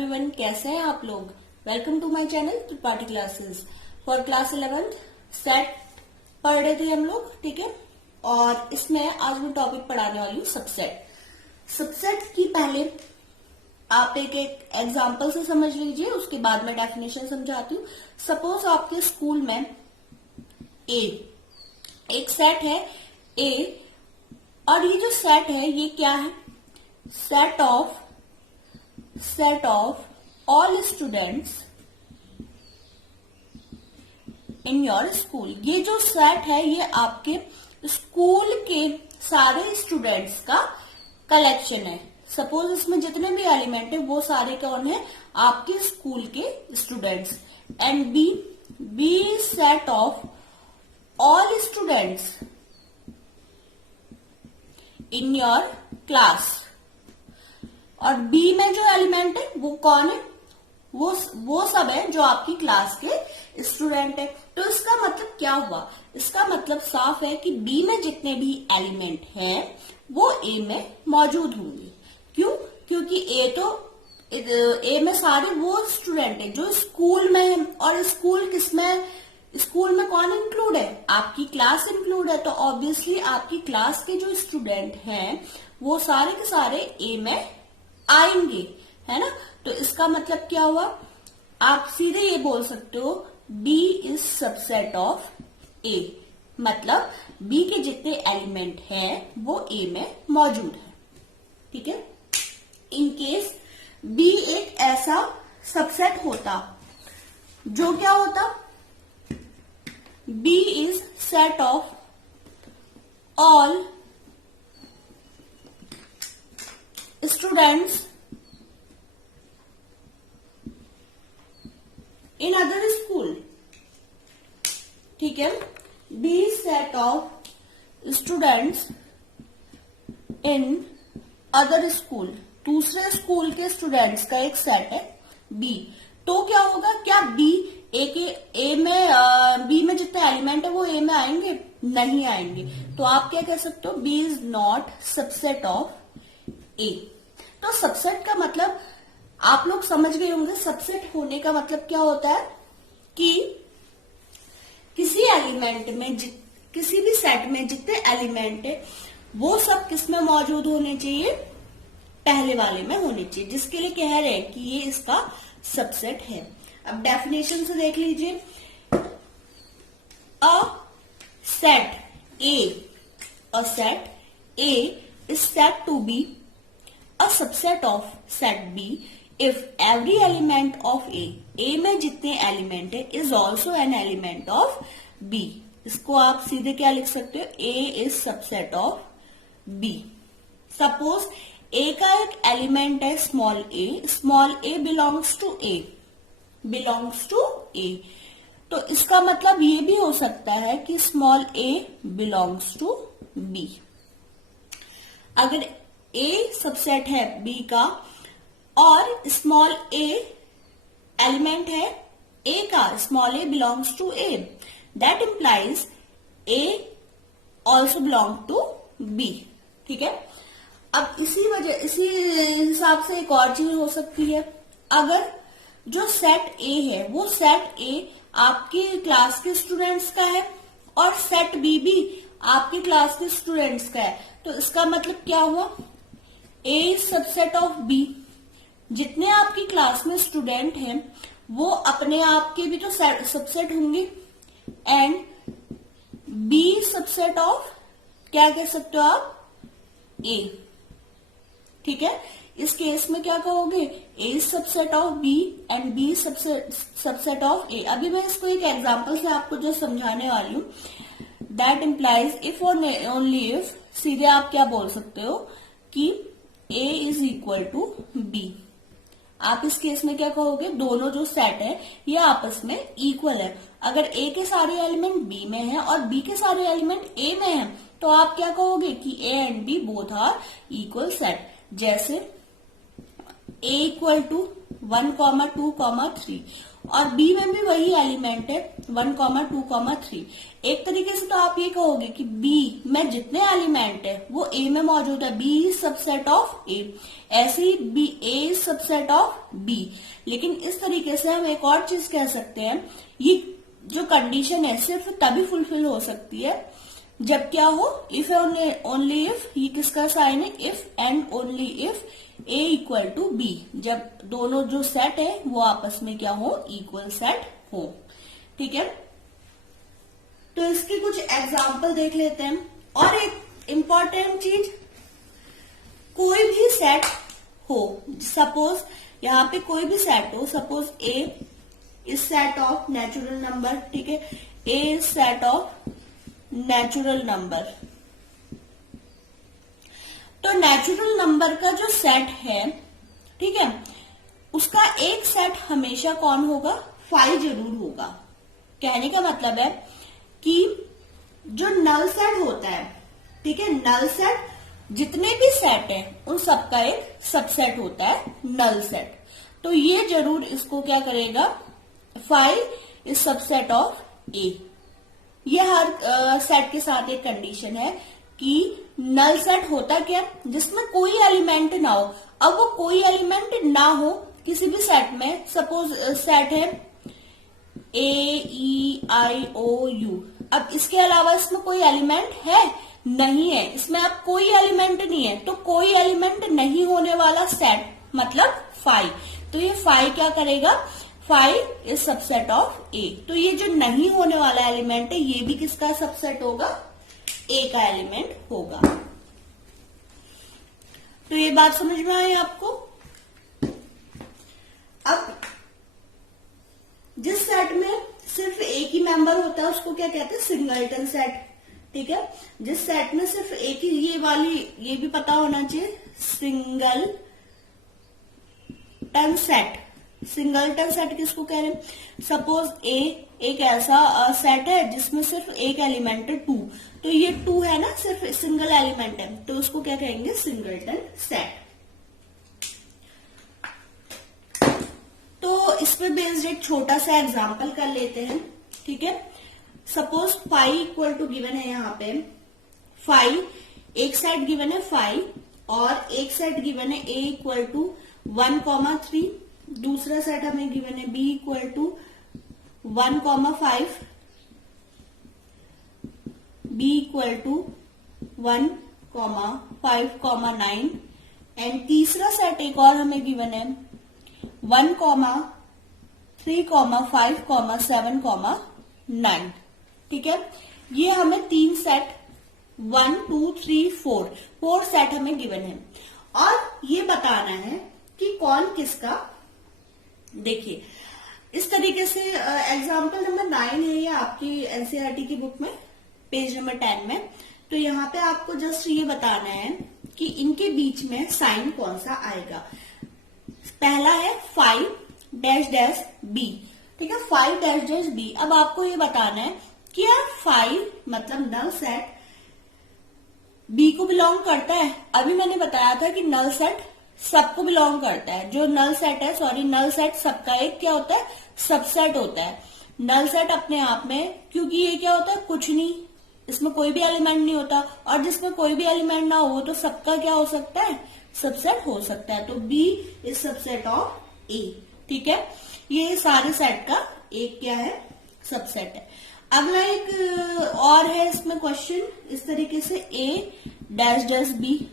Everyone, कैसे हैं आप लोग। Welcome to my channel Tripathi Classes for class 11th set पढ़ रहे थे हम लोग, ठीक है। और इसमें आज मैं टॉपिक पढ़ाने वाली हूँ सबसेट। सबसेट की पहले आप एक एग्जांपल से समझ लीजिए, उसके बाद मैं डेफिनेशन समझाती हूँ। सपोज आपके स्कूल में एक सेट है ए, और ये जो सेट है ये क्या है, set of all students in your school. ये जो सेट है ये आपके स्कूल के सारे स्टूडेंट्स का कलेक्शन है। सपोज इसमें जितने भी एलिमेंट है वो सारे कौन है, आपके स्कूल के students. And B set of all students in your class. और बी में जो एलिमेंट है वो कौन है, वो सब है जो आपकी क्लास के स्टूडेंट है। तो इसका मतलब क्या हुआ, इसका मतलब साफ है कि बी में जितने भी एलिमेंट हैं वो ए में मौजूद होंगे। क्यों? क्योंकि ए में सारे वो स्टूडेंट है जो स्कूल में है। और स्कूल में कौन इंक्लूड है, आपकी क्लास इंक्लूड है। तो ऑब्वियसली आपकी क्लास के जो स्टूडेंट हैं वो सारे के सारे ए में आएंगे, है ना। तो इसका मतलब क्या हुआ, आप सीधे ये बोल सकते हो बी इज सबसेट ऑफ ए। मतलब बी के जितने एलिमेंट हैं वो ए में मौजूद है, ठीक है। इन केस बी एक ऐसा सबसेट होता जो क्या होता, B is set of all students in other school, ठीक है। B set of students in other school, दूसरे स्कूल के स्टूडेंट्स का एक सेट है बी। तो क्या होगा, क्या बी बी में जितने एलिमेंट है वो ए में आएंगे? नहीं आएंगे। तो आप क्या कह सकते हो, B is not subset of A. तो सबसेट का मतलब आप लोग समझ गए होंगे। सबसेट होने का मतलब क्या होता है कि किसी एलिमेंट में किसी भी सेट में जितने एलिमेंट है वो सब किस में मौजूद होने चाहिए, पहले वाले में होने चाहिए, जिसके लिए कह रहे हैं कि ये इसका सबसेट है। अब डेफिनेशन से देख लीजिए, a set A is said to be a subset of set B if every element of A में जितने एलिमेंट है is also an element of B। इसको आप सीधे क्या लिख सकते हो, A is subset of B। Suppose A का एक एलिमेंट है small a belongs to A। तो इसका मतलब ये भी हो सकता है कि small a belongs to B। अगर ए सबसेट है बी का और स्मॉल ए एलिमेंट है ए का, small A belongs to A, that implies A also belong to B, ठीक है। अब इसी हिसाब से एक और चीज हो सकती है, अगर जो सेट ए है वो सेट ए आपकी क्लास के स्टूडेंट्स का है और सेट बी भी आपकी क्लास के स्टूडेंट्स का है। तो इसका मतलब क्या हुआ, ए सबसेट ऑफ बी, जितने आपकी क्लास में स्टूडेंट हैं वो अपने आप के भी तो सबसेट होंगे। एंड बी सबसेट ऑफ, क्या कह सकते हो आप, ए, ठीक है। इस केस में क्या कहोगे, A subset of B and B subset of A. अभी मैं इसको एक एग्जांपल से आपको जो समझाने वाली हूं, दैट इंप्लाइज इफ और ओनली इफ, सीधे आप क्या बोल सकते हो कि A is equal to B. आप इस केस में क्या कहोगे, दोनों जो सेट है ये आपस में इक्वल है। अगर A के सारे एलिमेंट B में हैं और B के सारे एलिमेंट A में हैं तो आप क्या कहोगे कि A and B both are equal set. जैसे ए इक्वल टू 1,2,3 और बी में भी वही एलिमेंट है 1,2,3। एक तरीके से तो आप ये कहोगे कि बी में जितने एलिमेंट है वो ए में मौजूद है, B is subset of A. ऐसे ही B A is subset of B. लेकिन इस तरीके से हम एक और चीज कह सकते हैं, ये जो कंडीशन है सिर्फ तभी फुलफिल हो सकती है जब क्या हो, इफ एंड ओनली इफ, ये किसका साइन है, if and only if A equal to B, जब दोनों जो सेट है वो आपस में क्या हो, इक्वल सेट हो। ठीक है, तो इसकी कुछ एग्जाम्पल देख लेते हैं। और एक इंपॉर्टेंट चीज, कोई भी सेट हो, सपोज यहाँ पे कोई भी सेट हो, suppose A is set of natural number, ठीक है, A is set of natural number. तो नेचुरल नंबर का जो सेट है, ठीक है, उसका एक सेट हमेशा कौन होगा, 5 जरूर होगा। कहने का मतलब है कि जो नल सेट होता है, ठीक है, नल सेट जितने भी सेट है उन सबका एक सबसेट होता है नल सेट। तो ये जरूर इसको क्या करेगा, 5 इज सबसेट ऑफ ए। ये हर सेट के साथ एक कंडीशन है कि नल सेट होता क्या, जिसमें कोई एलिमेंट ना हो। अब वो कोई एलिमेंट ना हो किसी भी सेट में, सपोज सेट है AEIOU, अब इसके अलावा इसमें कोई एलिमेंट है नहीं है, इसमें अब कोई एलिमेंट नहीं है, तो कोई एलिमेंट नहीं होने वाला सेट मतलब 5। तो ये 5 क्या करेगा, 5 इज सबसेट ऑफ ए। तो ये जो नहीं होने वाला एलिमेंट है ये भी किसका सबसेट होगा, ए का एलिमेंट होगा। तो ये बात समझ में आई आपको। अब जिस सेट में सिर्फ एक ही मेंबर होता है उसको क्या कहते हैं, सिंगलटन सेट। ठीक है, जिस सेट में सिर्फ एक ही, ये वाली ये भी पता होना चाहिए, सिंगलटन सेट। सिंगलटन सेट किसको कह रहे हैं, सपोज ए एक ऐसा सेट है जिसमें सिर्फ एक एलिमेंट है 2, तो ये 2 है ना, सिर्फ सिंगल एलिमेंट है, तो उसको क्या कहेंगे, सिंगलटन सेट। तो इस पे बेस्ड एक छोटा सा एग्जांपल कर लेते हैं। ठीक है, सपोज 5 इक्वल टू गिवन है, यहाँ पे 5 एक सेट गिवन है 5 और एक सेट गिवन है a इक्वल टू 1,3, दूसरा सेट हमें गिवन है b equal to 1,5, b equal to 1,5,9 and तीसरा सेट एक और हमें गिवन है 1,3,5,7,9। ठीक है, ये हमें 3 सेट 1, 2, 3, 4 सेट हमें गिवन है और ये बताना है कि कौन किसका। देखिए इस तरीके से एग्जाम्पल नंबर 9 है ये आपकी एनसीईआरटी की बुक में, पेज नंबर 10 में। तो यहाँ पे आपको जस्ट ये बताना है कि इनके बीच में साइन कौन सा आएगा। पहला है 5 डैश डैश बी। ठीक है, 5 डैश डैश बी। अब आपको ये बताना है कि यार 5 मतलब नल सेट बी को बिलोंग करता है। अभी मैंने बताया था कि नल सेट सबको बिलोंग करता है। जो नल सेट है, सॉरी, नल सेट सबका एक क्या होता है, सबसेट होता है। नल सेट अपने आप में, क्योंकि ये क्या होता है, कुछ नहीं, इसमें कोई भी एलिमेंट नहीं होता, और जिसमें कोई भी एलिमेंट ना हो तो सबका क्या हो सकता है, सबसेट हो सकता है। तो बी इज सबसेट ऑफ ए। ठीक है, ये सारे सेट का एक क्या है, सबसेट है। अगला एक और है इसमें क्वेश्चन इस तरीके से, ए डैश डैश बी।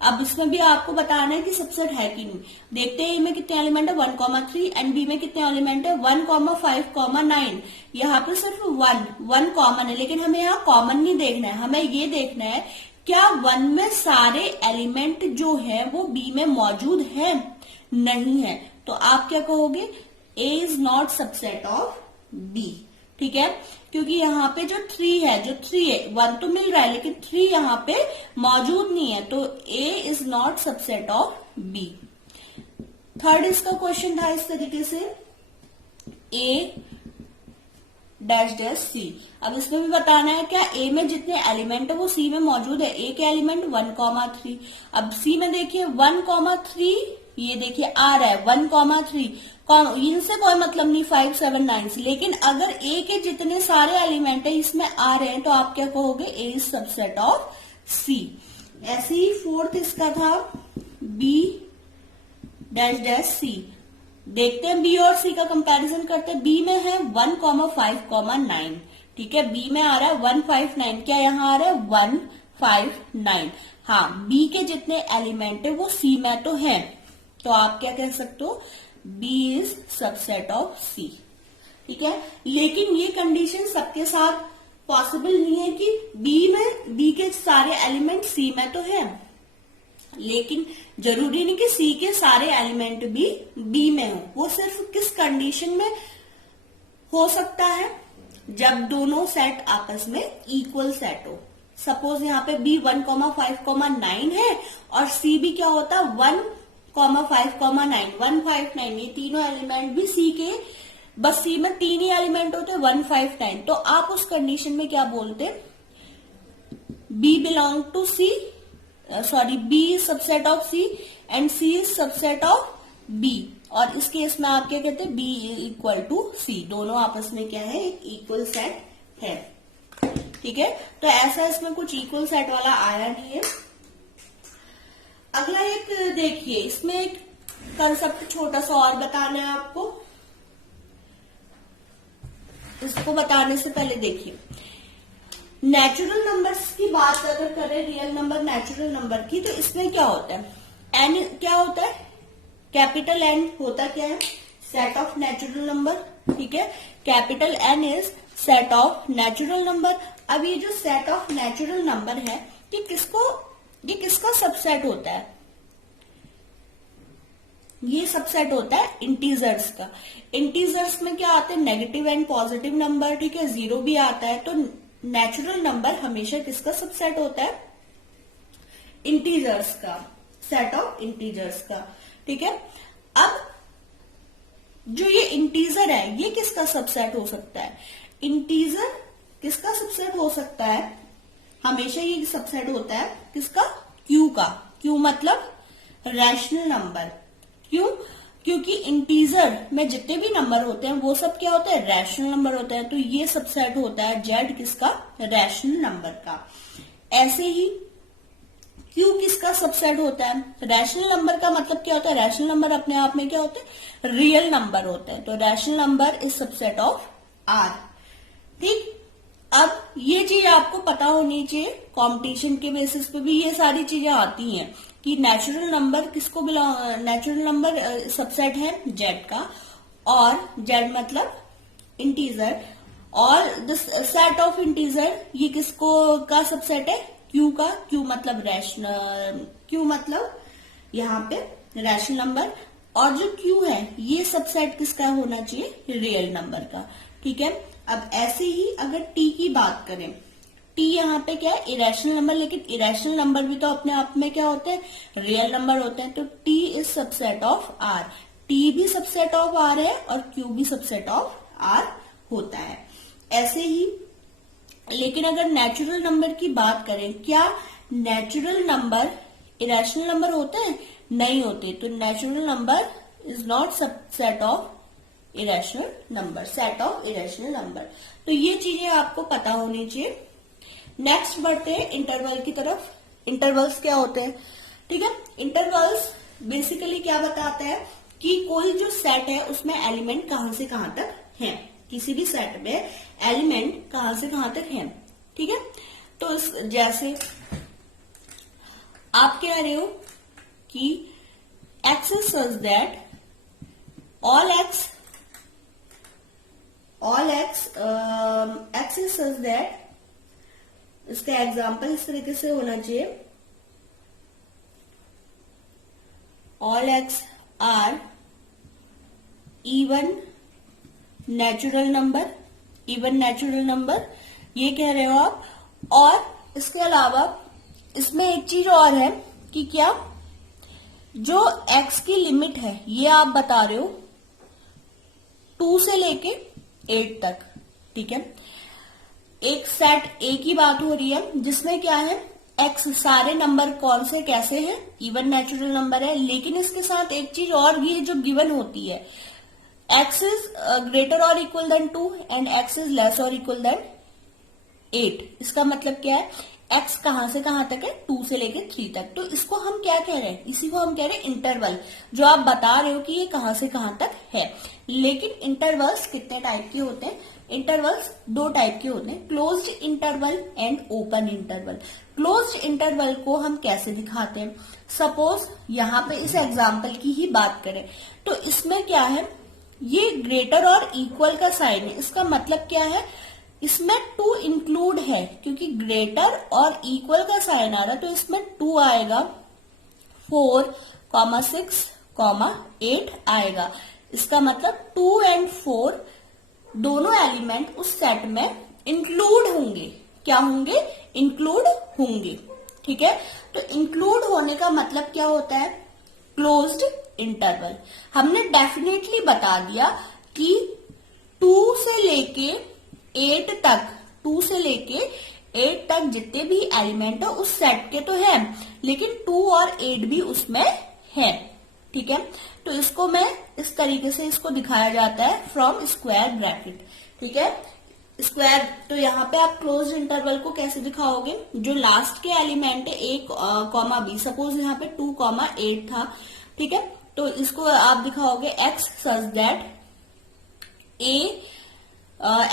अब इसमें भी आपको बताना है कि सबसेट है कि नहीं। देखते हैं ए में कितने एलिमेंट है 1,3 एंड बी में कितने एलिमेंट है 1,5,9। यहाँ पे सिर्फ 1 कॉमन है, लेकिन हमें यहाँ कॉमन नहीं देखना है, हमें ये देखना है क्या 1 में सारे एलिमेंट जो है वो बी में मौजूद है, नहीं है। तो आप क्या कहोगे, A is not subset of B. ठीक है, क्योंकि यहाँ पे जो 3 है, जो 3 है, 1 तो मिल रहा है लेकिन 3 यहाँ पे मौजूद नहीं है, तो A is not subset of B. Third इसका क्वेश्चन था इस तरीके से, ए डैश डैश सी। अब इसमें भी बताना है क्या ए में जितने एलिमेंट है वो सी में मौजूद है। ए के एलिमेंट 1,3। अब सी में देखिए 1,3 ये देखिए आ रहा है 1,3, इनसे कोई मतलब नहीं 5, 7, 9 से, लेकिन अगर ए के जितने सारे एलिमेंट है इसमें आ रहे हैं तो आप क्या कहोगे, ए इज सबसेट ऑफ सी। ऐसे ही फोर्थ इसका था बी डैश डैश सी। देखते हैं बी और सी का कंपैरिजन करते हैं। बी में है 1,5,9, ठीक है, बी में आ रहा है 159, क्या यहाँ आ रहा है 159। हाँ, बी के जितने एलिमेंट है वो सी में तो है, तो आप क्या कह सकते हो, बी इज सबसेट ऑफ सी, ठीक है। लेकिन ये कंडीशन सबके साथ पॉसिबल नहीं है कि बी के सारे एलिमेंट सी में तो है, लेकिन जरूरी नहीं कि सी के सारे एलिमेंट भी बी में हो। वो सिर्फ किस कंडीशन में हो सकता है, जब दोनों सेट आपस में इक्वल सेट हो। सपोज यहाँ पे बी 1,5,9 है और सी भी क्या होता है 1,5,9, 159, ये तीनों एलिमेंट भी सी के, बस सी में तीन ही एलिमेंट होते हैं 159, तो आप उस कंडीशन में क्या बोलते, B belong to C, sorry B is subset of C and C is subset of B, और इस केस में आप क्या कहते हैं, बी इक्वल टू सी, दोनों आपस में क्या है, एक इक्वल सेट है, ठीक है। तो ऐसा इसमें कुछ इक्वल सेट वाला आया नहीं है। अगला एक देखिए, इसमें एक कंसेप्ट छोटा सा और बताना है आपको। इसको बताने से पहले देखिए, नेचुरल नंबर्स की बात अगर करें, रियल नंबर नेचुरल नंबर की, तो इसमें क्या होता है, एन क्या होता है, कैपिटल एन होता क्या है, सेट ऑफ नेचुरल नंबर, ठीक है। Capital N is set of natural number. अब ये जो सेट ऑफ नेचुरल नंबर है, ये किसका सबसेट होता है, ये सबसेट होता है इंटीजर्स का। इंटीजर्स में क्या आते हैं, नेगेटिव एंड पॉजिटिव नंबर, ठीक है, जीरो भी आता है। तो नेचुरल नंबर हमेशा किसका सबसेट होता है, इंटीजर्स का, सेट ऑफ इंटीजर्स का, ठीक है। अब जो ये इंटीजर है, ये किसका सबसेट हो सकता है, इंटीजर किसका सबसेट हो सकता है, हमेशा ये सबसेट होता है किसका, क्यू का। क्यू मतलब रैशनल नंबर। क्यों, क्योंकि इंटीजर में जितने भी नंबर होते हैं वो सब क्या होते हैं, रैशनल नंबर होते हैं। तो ये सबसेट होता है जेड किसका, रैशनल नंबर का। ऐसे ही क्यू किसका सबसेट होता है, रैशनल नंबर का। मतलब क्या होता है, रैशनल नंबर अपने आप में क्या होते हैं, रियल नंबर होते हैं। तो rational number is subset of R, ठीक। अब ये चीज आपको पता होनी चाहिए, कंपटीशन के बेसिस पे भी ये सारी चीजें आती हैं कि नेचुरल नंबर किसको नेचुरल नंबर सबसेट है जेड का, और जेड मतलब इंटीजर, और द सेट ऑफ इंटीजर ये किसको का सबसेट है, क्यू का। क्यू मतलब रैशनल, क्यू मतलब यहाँ पे रैशनल नंबर, और जो क्यू है ये सबसेट किसका होना चाहिए, रियल नंबर का, ठीक है। अब ऐसे ही अगर टी की बात करें, टी यहाँ पे क्या है, इरेशनल नंबर, लेकिन इरेशनल नंबर भी तो अपने आप में क्या होते हैं, रियल नंबर होते हैं। तो T is subset of R, T भी सबसेट ऑफ आर है और क्यू भी सबसेट ऑफ आर होता है। ऐसे ही लेकिन अगर नेचुरल नंबर की बात करें, क्या नेचुरल नंबर इरेशनल नंबर होते हैं, नहीं होते। तो natural number is not subset of irrational number, set of irrational number. तो ये चीजें आपको पता होनी चाहिए। नेक्स्ट बढ़ते हैं इंटरवल की तरफ। इंटरवल्स क्या होते हैं, ठीक है। इंटरवल्स बेसिकली क्या बताता है कि कोई जो सेट है उसमें एलिमेंट कहां से कहां तक है, किसी भी सेट में एलिमेंट कहां से कहां तक है, ठीक है। तो जैसे आप कह रहे हो कि x is such that all x x is such that, इसका एग्जाम्पल इस तरीके से होना चाहिए, all X are even natural number, even natural number, ये कह रहे हो आप। और इसके अलावा इसमें एक चीज और है कि क्या जो x की लिमिट है ये आप बता रहे हो 2 से लेके 8 तक, ठीक है। एक सेट ए की बात हो रही है जिसमें क्या है, एक्स सारे नंबर कौन से कैसे हैं, इवन नेचुरल नंबर है, लेकिन इसके साथ एक चीज और भी है जो गिवन होती है, एक्स इज ग्रेटर और equal than 2 and X is less और इक्वल देन 8। इसका मतलब क्या है, एक्स कहां से कहां तक है, 2 से लेकर 3 तक। तो इसको हम क्या कह रहे हैं, इसी को हम कह रहे हैं इंटरवल, जो आप बता रहे हो कि ये कहां से कहां तक है। लेकिन इंटरवल्स कितने टाइप के होते हैं, इंटरवल्स 2 टाइप के होते हैं, closed interval and open interval. Closed interval को हम कैसे दिखाते हैं, सपोज यहां पे इस एग्जाम्पल की ही बात करें तो इसमें क्या है, ये ग्रेटर और इक्वल का साइन है। इसका मतलब क्या है, इसमें 2 इंक्लूड है, क्योंकि ग्रेटर और इक्वल का साइन आ रहा है तो इसमें 2 आएगा, 4, 6, 8 आएगा। इसका मतलब 2 एंड 4 दोनों एलिमेंट उस सेट में इंक्लूड होंगे। क्या होंगे, इंक्लूड होंगे। ठीक है, तो इंक्लूड होने का मतलब क्या होता है, क्लोज्ड इंटरवल। हमने डेफिनेटली बता दिया कि 2 से लेके 8 तक, 2 से लेके 8 तक जितने भी एलिमेंट है उस सेट के तो है, लेकिन 2 और 8 भी उसमें है। ठीक है, तो इसको मैं इस तरीके से इसको दिखाया जाता है फ्रॉम स्क्वायर ब्रैकेट। ठीक है, स्क्वायर, तो यहाँ पे आप क्लोज इंटरवल को कैसे दिखाओगे, जो लास्ट के एलिमेंट है a, b, सपोज यहाँ पे 2, 8 था। ठीक है, तो इसको आप दिखाओगे x such that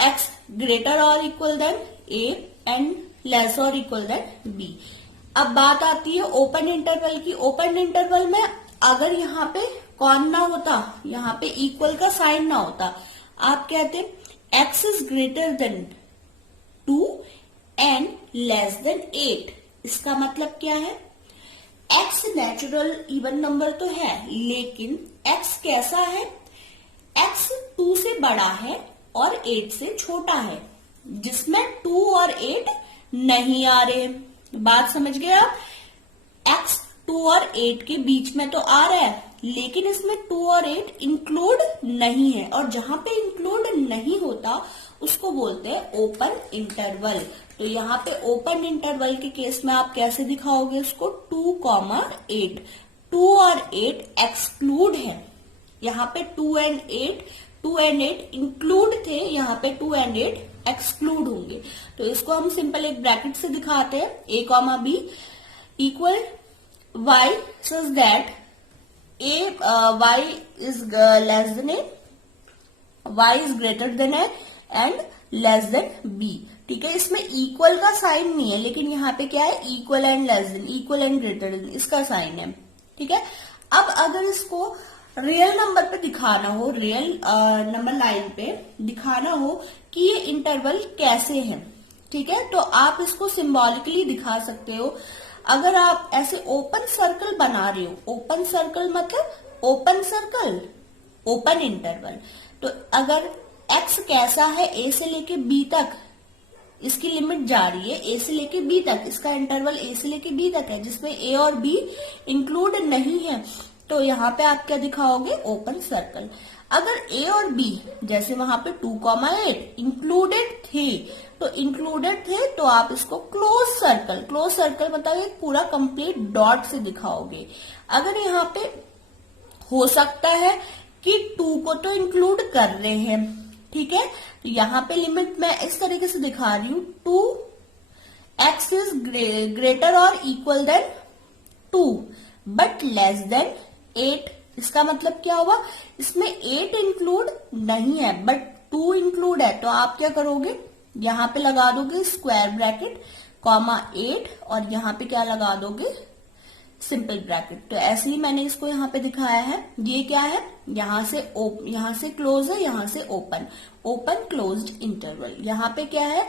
x greater और equal than a and less और इक्वल देन b। अब बात आती है ओपन इंटरवल की। ओपन इंटरवल में अगर यहाँ पे कौन ना होता, यहाँ पे इक्वल का साइन ना होता, आप कहते x is greater than 2 and less than 8। इसका मतलब क्या है, x नेचुरल इवन नंबर तो है, लेकिन x कैसा है, x 2 से बड़ा है और 8 से छोटा है, जिसमें 2 और 8 नहीं आ रहे। बात समझ गए आप, x 2 और 8 के बीच में तो आ रहा है, लेकिन इसमें 2 और 8 इंक्लूड नहीं है, और जहां पे इंक्लूड नहीं होता उसको बोलते हैं ओपन इंटरवल। तो यहाँ पे ओपन इंटरवल के केस में आप कैसे दिखाओगे इसको, 2, 8, 2 और 8 एक्सक्लूड है। यहाँ पे 2 एंड 8 इंक्लूड थे, यहाँ पे 2 एंड 8 एक्सक्लूड होंगे। तो इसको हम सिंपल एक ब्रैकेट से दिखाते हैं, a, b equal y such that y is less than a, y is greater than a and less than b। ठीक है, इसमें इक्वल का साइन नहीं है, लेकिन यहाँ पे क्या है, equal and less than, equal and greater than, इसका साइन है। ठीक है, अब अगर इसको रियल नंबर पे दिखाना हो, रियल नंबर लाइन पे दिखाना हो कि ये इंटरवल कैसे है, ठीक है, तो आप इसको सिंबॉलिकली दिखा सकते हो। अगर आप ऐसे ओपन सर्कल बना रहे हो, ओपन सर्कल मतलब ओपन सर्कल, ओपन इंटरवल, तो अगर x कैसा है, a से लेके b तक, इसकी लिमिट जा रही है a से लेके b तक, इसका इंटरवल a से लेके b तक है, जिसमें a और b इंक्लूड नहीं है, तो यहाँ पे आप क्या दिखाओगे, ओपन सर्कल। अगर a और b जैसे वहां पे 2, 8 इंक्लूडेड थे, तो आप इसको क्लोज सर्कल, क्लोज सर्कल मतलब एक पूरा कंप्लीट डॉट से दिखाओगे। अगर यहाँ पे हो सकता है कि 2 को तो इंक्लूड कर रहे हैं, ठीक है, तो यहाँ पे लिमिट मैं इस तरीके से दिखा रही हूं, 2x इज ग्रेटर और equal than 2 but less than 8। इसका मतलब क्या हुआ, इसमें 8 इंक्लूड नहीं है बट 2 इंक्लूड है, तो आप क्या करोगे, यहाँ पे लगा दोगे स्क्वायर ब्रैकेट, 8 और यहाँ पे क्या लगा दोगे, सिंपल ब्रैकेट। तो ऐसे ही मैंने इसको यहाँ पे दिखाया है। ये क्या है, यहाँ से क्लोज है, यहाँ से ओपन, ओपन क्लोज्ड इंटरवल। यहाँ पे क्या है,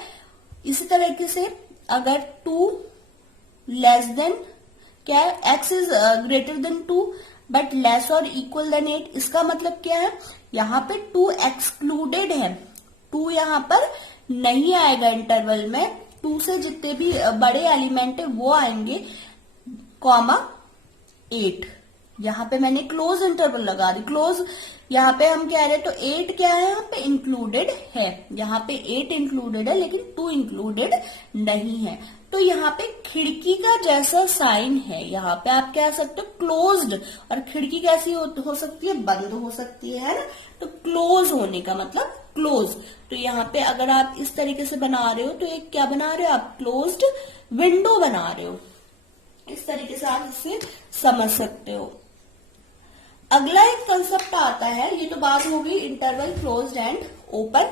इसी तरीके से अगर 2 लेस देन क्या है, x is greater than 2 but less और इक्वल देन 8। इसका मतलब क्या है, यहाँ पे 2 एक्सक्लूडेड है, 2 यहाँ पर नहीं आएगा इंटरवल में, 2 से जितने भी बड़े एलिमेंट है वो आएंगे, 8। यहाँ पे मैंने क्लोज इंटरवल लगा दी, क्लोज, यहाँ पे हम कह रहे हैं तो 8 क्या है यहाँ पे इंक्लूडेड है, यहाँ पे 8 इंक्लूडेड है लेकिन 2 इंक्लूडेड नहीं है। तो यहाँ पे खिड़की का जैसा साइन है, यहाँ पे आप कह सकते हो क्लोज्ड, और खिड़की कैसी हो सकती है, बंद हो सकती है ना, तो क्लोज होने का मतलब क्लोज। तो यहाँ पे अगर आप इस तरीके से बना रहे हो तो एक क्या बना रहे हो आप, क्लोज्ड विंडो बना रहे हो। इस तरीके से आप इसे समझ सकते हो। अगला एक कंसेप्ट आता है, ये तो बात हो गई इंटरवल क्लोज्ड एंड ओपन।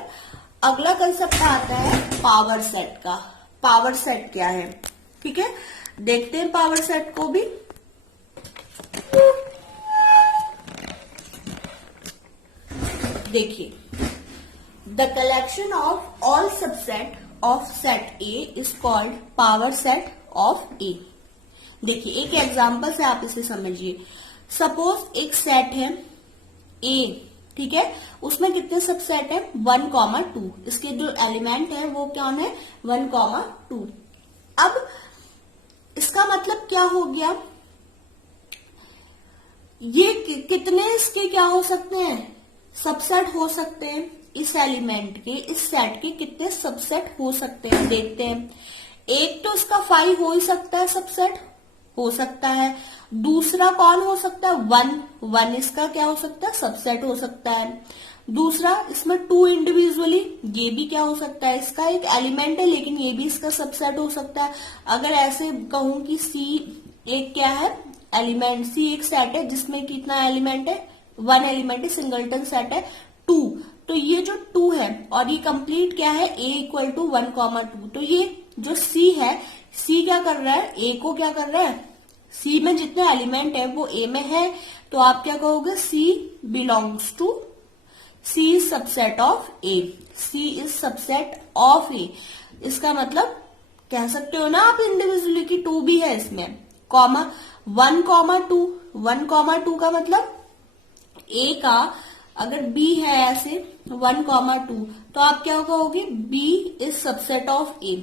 अगला कंसेप्ट आता है पावर सेट का। पावर सेट क्या है, ठीक है, देखते हैं पावर सेट को भी। देखिए, the collection of all subset of set A is called power set of A. देखिए, एक एग्जांपल से आप इसे समझिए। सपोज एक सेट है ए, ठीक है, उसमें कितने सबसेट है, 1,2। इसके जो एलिमेंट है वो क्या है, 1,2। अब इसका मतलब क्या हो गया, ये कितने इसके क्या हो सकते हैं, सबसेट हो सकते हैं। इस एलिमेंट के, इस सेट के कितने सबसेट हो सकते हैं, देखते हैं। एक तो इसका 5 हो ही सकता है, सबसेट हो सकता है। दूसरा कौन हो सकता है, 1 इसका क्या हो सकता है, सबसेट हो सकता है। दूसरा, इसमें 2 इंडिविजुअली, ये भी क्या हो सकता है, इसका एक एलिमेंट है लेकिन ये भी इसका सबसेट हो सकता है। अगर ऐसे कहूं कि सी एक क्या है एलिमेंट, सी एक सेट है जिसमें कितना एलिमेंट है, 1 एलिमेंट है, सिंगलटन सेट है 2। तो ये जो 2 है और ये कंप्लीट क्या है, a इक्वल टू 1,2। तो ये जो C है, C क्या कर रहा है, A को क्या कर रहा है, C में जितने एलिमेंट है वो A में है, तो आप क्या कहोगे, C belongs to, C is subset of A, C is subset of A। इसका मतलब कह सकते हो ना आप इंडिविजुअली की 2 भी है इसमें, कॉमा 1,2, 1,2 का मतलब A का अगर B है ऐसे 1,2, तो आप क्या कहोगे, B is subset of A।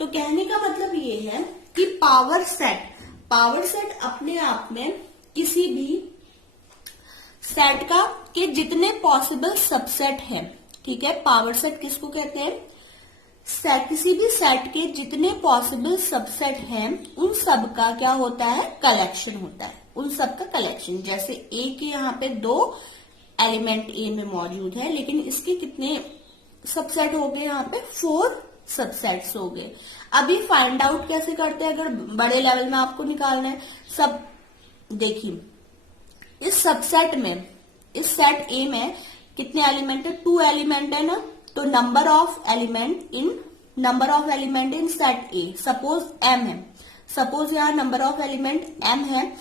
तो कहने का मतलब ये है कि पावर सेट अपने आप में किसी भी सेट का के जितने पॉसिबल सबसेट हैं, ठीक है, पावर सेट किसको कहते हैं, किसी भी सेट के जितने पॉसिबल सबसेट हैं उन सब का क्या होता है, कलेक्शन होता है, उन सब का कलेक्शन। जैसे ए के यहाँ पे 2 एलिमेंट ए में मौजूद है लेकिन इसके कितने सबसेट हो गए, यहाँ पे 4 सबसेट्स हो गए। अभी फाइंड आउट कैसे करते हैं, अगर बड़े लेवल में आपको निकालना है सब, देखिए इस सबसेट में, इस सेट ए में कितने एलिमेंट है, 2 एलिमेंट है ना, तो number of element in set A suppose m है, सपोज यहाँ नंबर ऑफ एलिमेंट m है,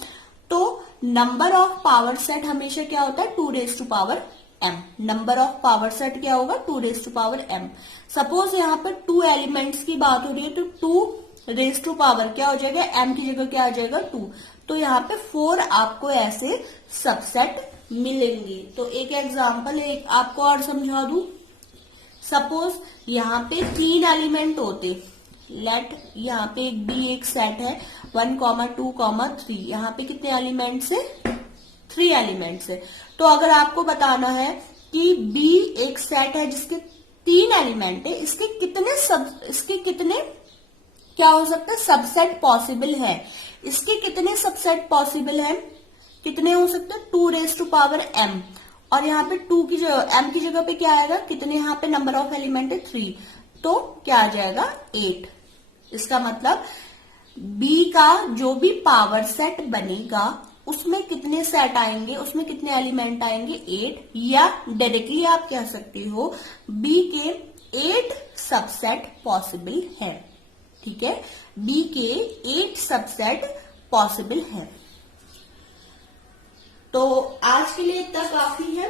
तो नंबर ऑफ पावर सेट हमेशा क्या होता है, 2 raise to power m। Number of power set क्या होगा, 2 raise to power m। Suppose यहाँ पर 2 एलिमेंट्स की बात हो रही है तो 2 रेज टू पावर क्या हो जाएगा, m की जगह क्या आ जाएगा 2। तो यहाँ पे 4 आपको ऐसे सबसेट मिलेंगे। तो एक एग्जांपल एक आपको और समझा दूं, सपोज यहाँ पे 3 एलिमेंट होते, लेट यहाँ पे एक B एक सेट है 1,2, 3, यहाँ पे कितने एलिमेंट्स है, 3 एलिमेंट्स है। तो अगर आपको बताना है कि B एक सेट है जिसके 3 एलिमेंट है, इसके कितने क्या हो सकता है, सबसेट पॉसिबल है, इसके कितने सबसेट पॉसिबल है, कितने हो सकते हैं, 2 रेज टू पावर m। और यहाँ पे 2 की जगह m की जगह पे क्या आएगा, कितने यहाँ पे नंबर ऑफ एलिमेंट है 3, तो क्या आ जाएगा 8। इसका मतलब B का जो भी पावर सेट बनेगा उसमें कितने सेट आएंगे, उसमें कितने एलिमेंट आएंगे, 8। या डायरेक्टली आप कह सकते हो B के 8 सबसेट पॉसिबल है, ठीक है, B के 8 सबसेट पॉसिबल है। तो आज के लिए इतना काफी है,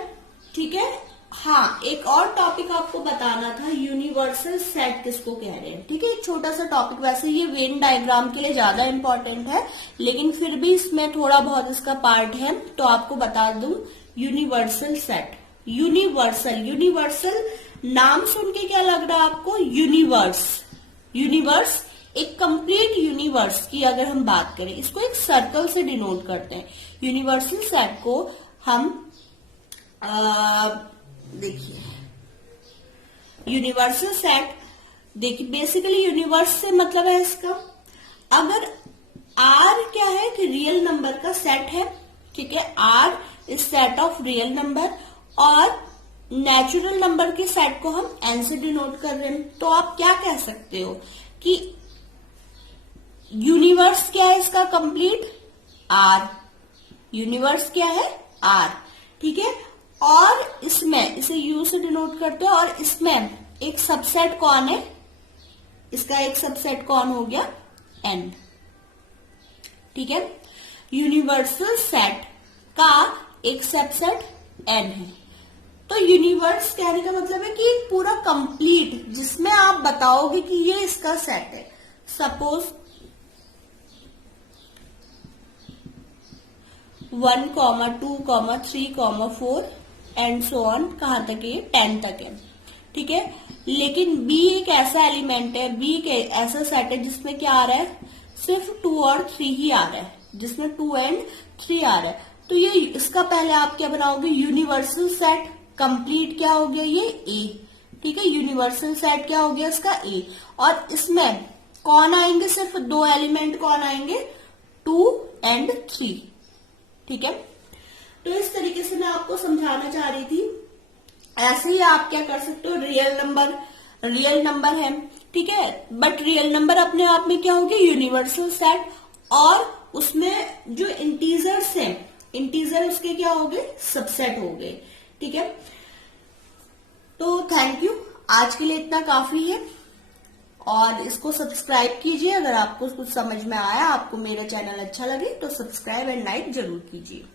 ठीक है। हाँ, एक और टॉपिक आपको बताना था, यूनिवर्सल सेट किसको कह रहे हैं, ठीक है, एक छोटा सा टॉपिक, वैसे ये वेन डायग्राम के लिए ज्यादा इंपॉर्टेंट है लेकिन फिर भी इसमें थोड़ा बहुत इसका पार्ट है, तो आपको बता दूं यूनिवर्सल सेट। यूनिवर्सल नाम सुन के क्या लग रहा है आपको, यूनिवर्स एक कंप्लीट यूनिवर्स की अगर हम बात करें, इसको एक सर्कल से डिनोट करते हैं। यूनिवर्सल सेट को हम देखिए, यूनिवर्सल सेट देखिए, बेसिकली यूनिवर्स से मतलब है इसका, अगर आर क्या है कि रियल नंबर का सेट है, ठीक है, R is set of real number, और नेचुरल नंबर के सेट को हम एन से डिनोट कर रहे हैं, तो आप क्या कह सकते हो कि यूनिवर्स क्या है इसका कंप्लीट, आर, यूनिवर्स क्या है आर, ठीक है। और इसमें इसे यू से डिनोट करते हैं, और इसमें एक सबसेट कौन है, इसका एक सबसेट कौन हो गया, एन, ठीक है। यूनिवर्सल सेट का एक सबसेट एन है। तो यूनिवर्स कहने का मतलब है कि एक पूरा कंप्लीट, जिसमें आप बताओगे कि ये इसका सेट है। सपोज 1, 2, 3, 4 एंड सो ऑन, कहां तक है, 10 तक है, ठीक है। लेकिन B एक ऐसा एलिमेंट है, B एक ऐसा सेट है जिसमें क्या आ रहा है, सिर्फ 2 और 3 ही आ रहा है, जिसमें 2 एंड 3 आ रहा है। तो ये इसका पहले आप क्या बनाओगे, यूनिवर्सल सेट कंप्लीट क्या हो गया, ये A, ठीक है। यूनिवर्सल सेट क्या हो गया इसका A, और इसमें कौन आएंगे, सिर्फ 2 एलिमेंट कौन आएंगे, 2 एंड 3, ठीक है। तो इस तरीके से मैं आपको समझाना चाह रही थी। ऐसे ही आप क्या कर सकते हो, रियल नंबर है, ठीक है, बट रियल नंबर अपने आप में क्या हो गया, यूनिवर्सल सेट, और उसमें जो इंटीजर्स हैं, इंटीजर उसके क्या हो गए, सबसेट हो गए, ठीक है। तो थैंक यू, आज के लिए इतना काफी है, और इसको सब्सक्राइब कीजिए। अगर आपको कुछ समझ में आया, आपको मेरा चैनल अच्छा लगे तो सब्सक्राइब एंड लाइक जरूर कीजिए।